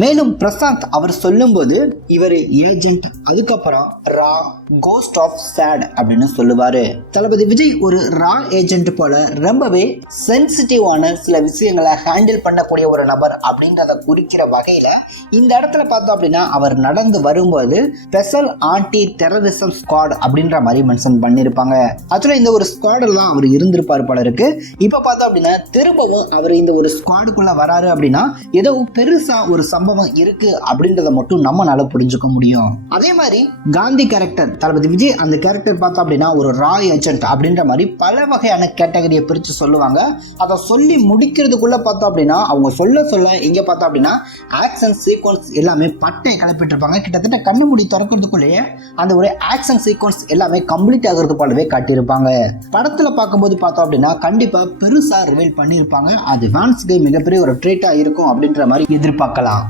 மேலும் பிரசாந்த் அவர் சொல்லும்போது இவர் ஏஜென்ட், அதுக்கப்புறம் ரா, கோஸ்ட் ஆஃப் சேட் அப்படின்னு சொல்லுவாரு. தளபதி விஜய் ஒரு ரா ஏஜென்ட் போல ரொம்பவே சென்சிட்டிவான சில விஷயங்களை ஹேண்டில் பண்ணக்கூடிய ஒரு நபர் அப்படின்றத குறிக்கிற வகையில இந்த இடத்துல பார்த்தோம் அப்படின்னா அவர் நடந்து வரும்போது ஸ்பெஷல் ஆன்டி டெரரிசம் ஸ்குவாட் அப்படின்ற மாதிரி மென்ஷன் பண்ணியிருப்பாங்க. ஆக்சுவலா இந்த ஒரு ஸ்குவாடில் தான் அவர் இருந்திருப்பார் போல இருக்கு. இப்ப பார்த்தோம் அப்படின்னா திரும்பவும் அவர் இந்த ஒரு ஸ்குவாடுக்குள்ள வராரு அப்படின்னா ஏதோ பெருசா ஒரு சம்பவம் இருக்கு அப்படின்றத மட்டும் நம்மளால புரிஞ்சுக்க முடியும். அதே மாதிரி காந்தி கேரக்டர், தளபதி விஜய் அந்த கேரக்டர் பார்த்தோம் அப்படின்னா ஒரு ரா ஏஜென்ட் அப்படின்ற மாதிரி பல வகையான கேட்டகரியை பிரித்து சொல்லுவாங்க. அதை சொல்லி முடிக்கிறதுக்குள்ள பார்த்தோம் அப்படின்னா அவங்க சொல்ல இங்க பார்த்தோம் அப்படின்னா ஆக்ஷன் சீக்வன்ஸ் எல்லாமே பட்டை கிளப்பிட்டு இருப்பாங்க. கிட்டத்தட்ட கண்ணு மூடி திறக்கிறதுக்குள்ளேயே அந்த ஒரு ஆக்ஷன் சீக்வன்ஸ் எல்லாமே கம்ப்ளீட் ஆகிறது போலவே காட்டியிருப்பாங்க. படத்துல பார்க்கும்போது பார்த்தோம் அப்படின்னா கண்டிப்பா பெருசா ரிவீல் பண்ணியிருப்பாங்க. அது ஃபேன்ஸ்க்கு மிகப்பெரிய ஒரு ட்ரீட்டா இருக்கும் அப்படின்ற மாதிரி எதிர்பார்க்கலாம்.